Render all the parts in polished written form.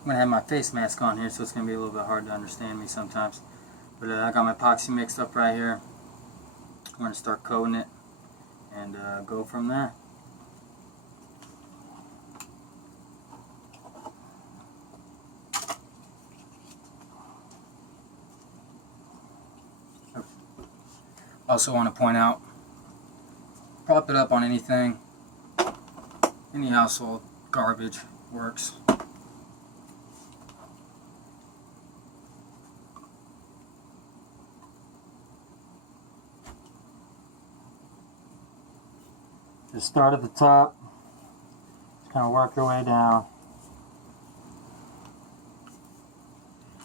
I'm going to have my face mask on here, so it's going to be a little bit hard to understand me sometimes. But I got my epoxy mixed up right here. I'm going to start coating it and go from there. Also want to point out, prop it up on anything, any household garbage works. Just start at the top, just kind of work your way down.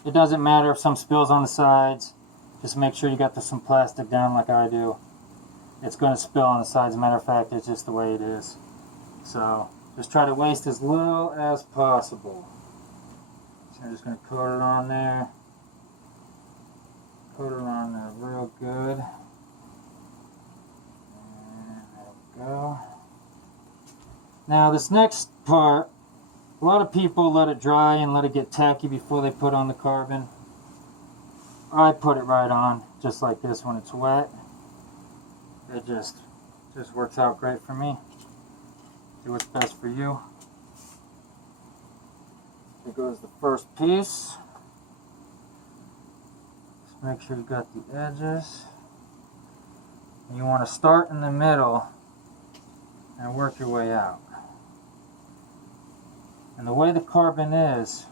It doesn't matter if some spills on the sides, just make sure you got some plastic down like I do. It's going to spill on the sides, as a matter of fact, it's just the way it is. So just try to waste as little as possible. So I'm just going to coat it on there. Coat it on there real good. Go. Now this next part, a lot of people let it dry and let it get tacky before they put on the carbon. I put it right on just like this when it's wet. It just works out great for me. Do what's best for you. Here goes the first piece. Just make sure you got the edges. And you want to start in the middle and work your way out. And the way the carbon is,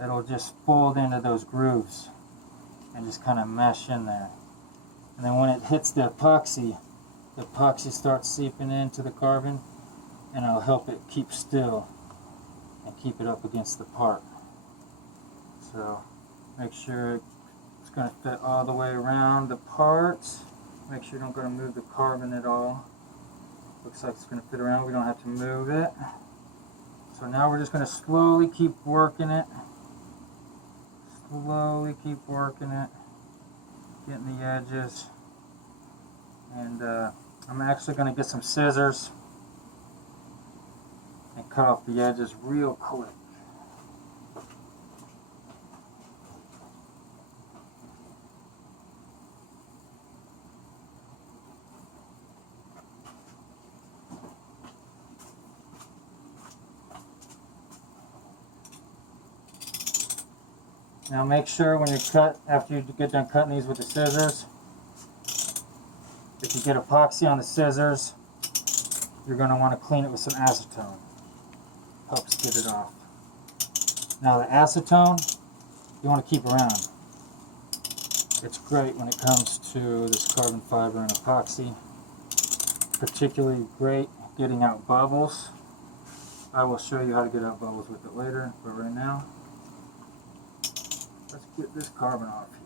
it'll just fold into those grooves and just kind of mesh in there. And then when it hits the epoxy starts seeping into the carbon and it'll help it keep still and keep it up against the part. So make sure it's going to fit all the way around the parts. Make sure you don't go to move the carbon at all. Looks like it's going to fit around. We don't have to move it. So now we're just going to slowly keep working it. Slowly keep working it. Getting the edges. And I'm actually going to get some scissors and cut off the edges real quick. Now make sure when you cut, after you get done cutting these with the scissors, if you get epoxy on the scissors, you're going to want to clean it with some acetone. Helps get it off. Now the acetone, you want to keep around. It's great when it comes to this carbon fiber and epoxy. Particularly great getting out bubbles. I will show you how to get out bubbles with it later, but right now, let's get this carbon off here.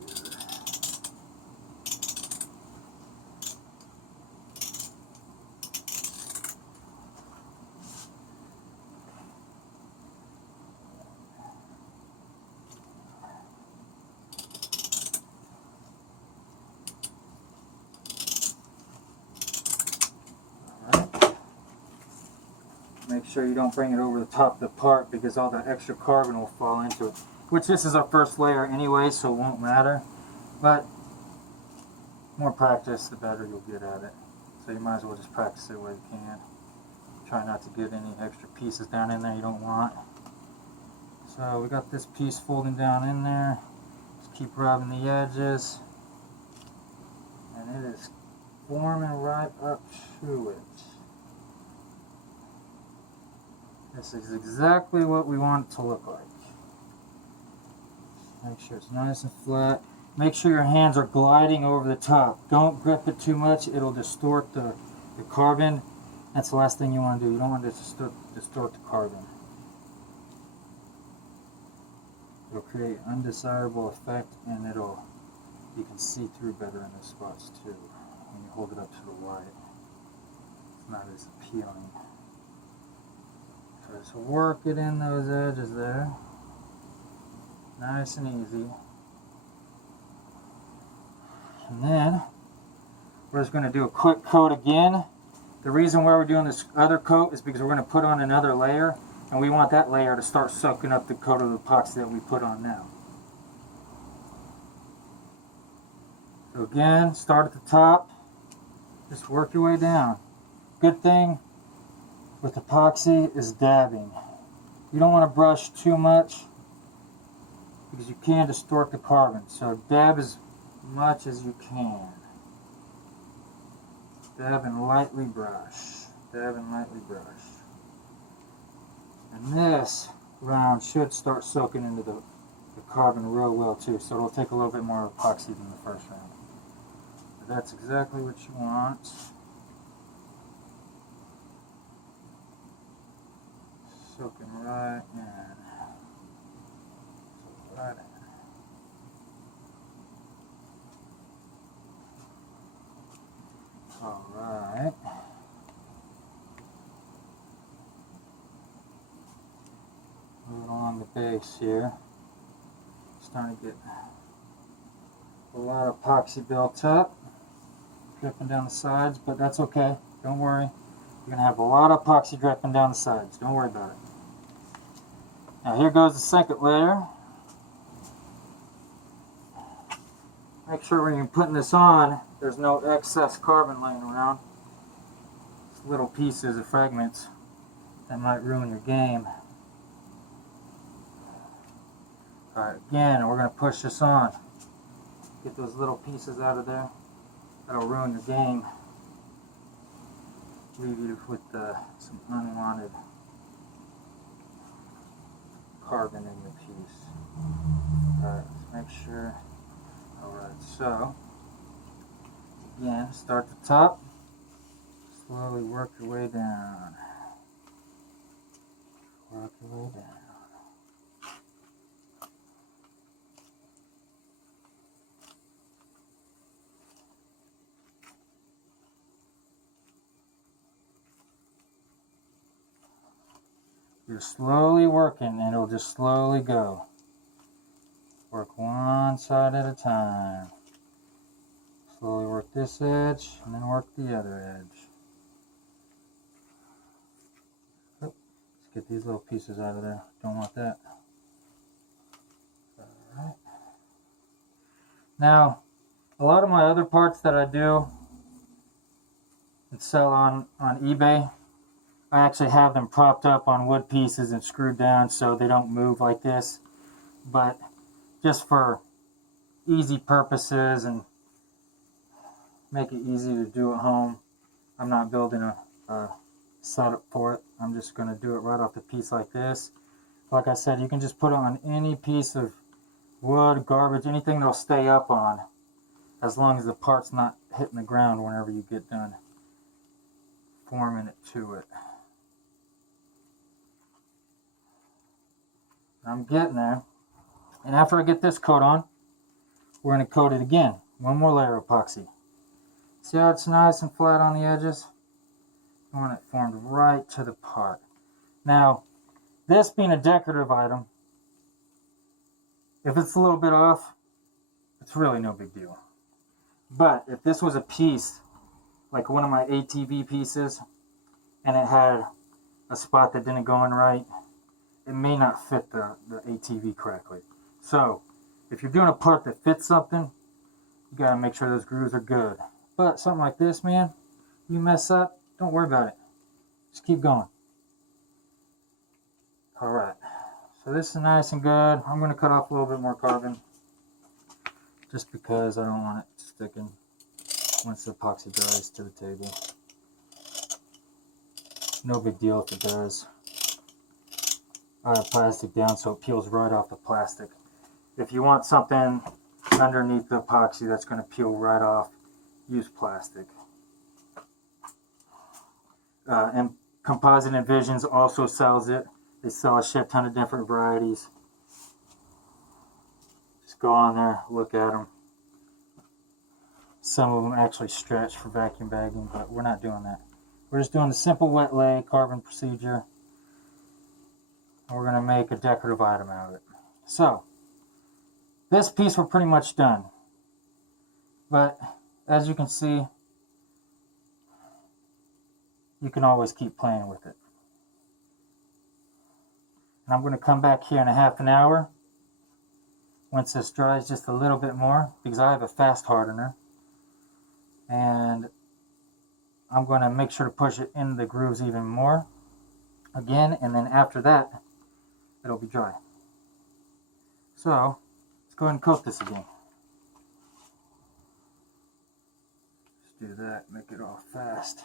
Alright. Make sure you don't bring it over the top of the part because all that extra carbon will fall into it. Which this is our first layer anyway, so it won't matter. But more practice, the better you'll get at it. So you might as well just practice it where you can. Try not to get any extra pieces down in there you don't want. So we got this piece folding down in there. Just keep rubbing the edges. And it is forming right up to it. This is exactly what we want it to look like. Make sure it's nice and flat. Make sure your hands are gliding over the top. Don't grip it too much. It'll distort the carbon. That's the last thing you want to do. You don't want to distort the carbon. It'll create an undesirable effect and you can see through better in those spots too. When you hold it up to the light, it's not as appealing. So just work it in those edges there. Nice and easy. And then we're just going to do a quick coat again. The reason why we're doing this other coat is because we're going to put on another layer. And we want that layer to start soaking up the coat of epoxy that we put on now. So again, start at the top, just work your way down. Good thing with epoxy is dabbing. You don't want to brush too much because you can distort the carbon. So dab as much as you can. Dab and lightly brush. Dab and lightly brush. And this round should start soaking into the carbon real well too, so it'll take a little bit more epoxy than the first round. But that's exactly what you want. Soaking right in. Soak right in. Alright. Moving along the base here. Starting to get a lot of epoxy built up. Dripping down the sides, but that's okay. Don't worry. You're going to have a lot of epoxy dripping down the sides. Don't worry about it. Now here goes the second layer. Make sure when you're putting this on, there's no excess carbon laying around. Just little pieces or fragments that might ruin your game. Alright, again, we're going to push this on. Get those little pieces out of there. That'll ruin your game. Leave you with some unwanted carbon in your piece. Alright, let's make sure. Alright, so again, start at the top, slowly work your way down. Work your way down. You're slowly working and it'll just slowly go. Work one side at a time. Slowly work this edge and then work the other edge. Let's get these little pieces out of there. Don't want that. Alright. Now, a lot of my other parts that I do and sell on eBay, I actually have them propped up on wood pieces and screwed down so they don't move like this. But just for easy purposes and make it easy to do at home, I'm not building a setup for it. I'm just going to do it right off the piece like this. Like I said, you can just put it on any piece of wood, garbage, anything that'll stay up on, as long as the part's not hitting the ground whenever you get done forming it to it. I'm getting there. And after I get this coat on, we're going to coat it again. One more layer of epoxy. See how it's nice and flat on the edges? I want it formed right to the part. Now, this being a decorative item, if it's a little bit off, it's really no big deal. But if this was a piece, like one of my ATV pieces, and it had a spot that didn't go in right, it may not fit the ATV correctly. So, if you're doing a part that fits something, you gotta make sure those grooves are good. But something like this, man, you mess up, don't worry about it. Just keep going. Alright, so this is nice and good. I'm gonna cut off a little bit more carbon, just because I don't want it sticking once the epoxy dries to the table. No big deal if it does. I have plastic down so it peels right off the plastic. If you want something underneath the epoxy that's going to peel right off, use plastic. And Composite Envisions also sells it. They sell a shit ton of different varieties. Just go on there, look at them. Some of them actually stretch for vacuum bagging, but we're not doing that. We're just doing the simple wet lay carbon procedure. And we're going to make a decorative item out of it. So, this piece we're pretty much done. But, as you can see, you can always keep playing with it. And I'm going to come back here in a half an hour once this dries just a little bit more, because I have a fast hardener. And I'm going to make sure to push it in the grooves even more again, and then after that it'll be dry. So let's go ahead and coat this again. Let's do that, make it all fast.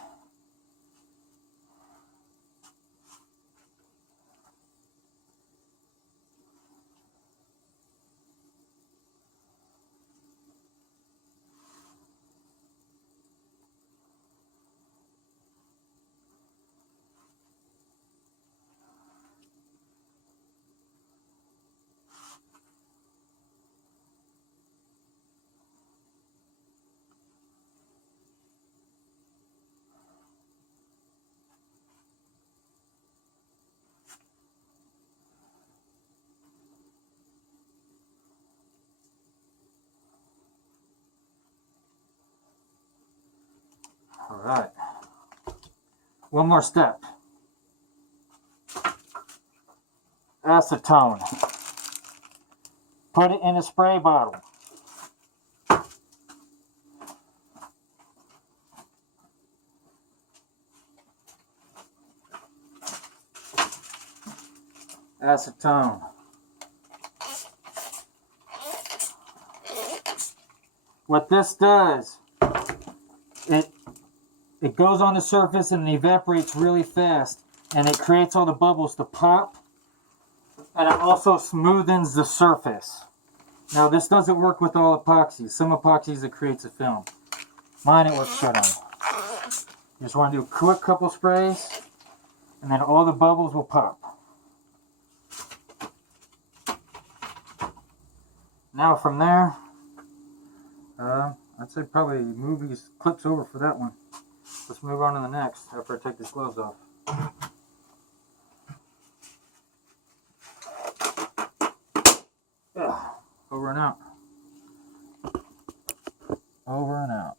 All right. One more step. Acetone. Put it in a spray bottle. Acetone. What this does, it goes on the surface and evaporates really fast, and it creates all the bubbles to pop, and it also smoothens the surface. Now this doesn't work with all epoxies. Some epoxies it creates a film. Mine it works good on. You just want to do a quick couple sprays, and then all the bubbles will pop. Now from there, I'd say probably move these clips over for that one. Let's move on to the next after I take these gloves off. Over and out. Over and out.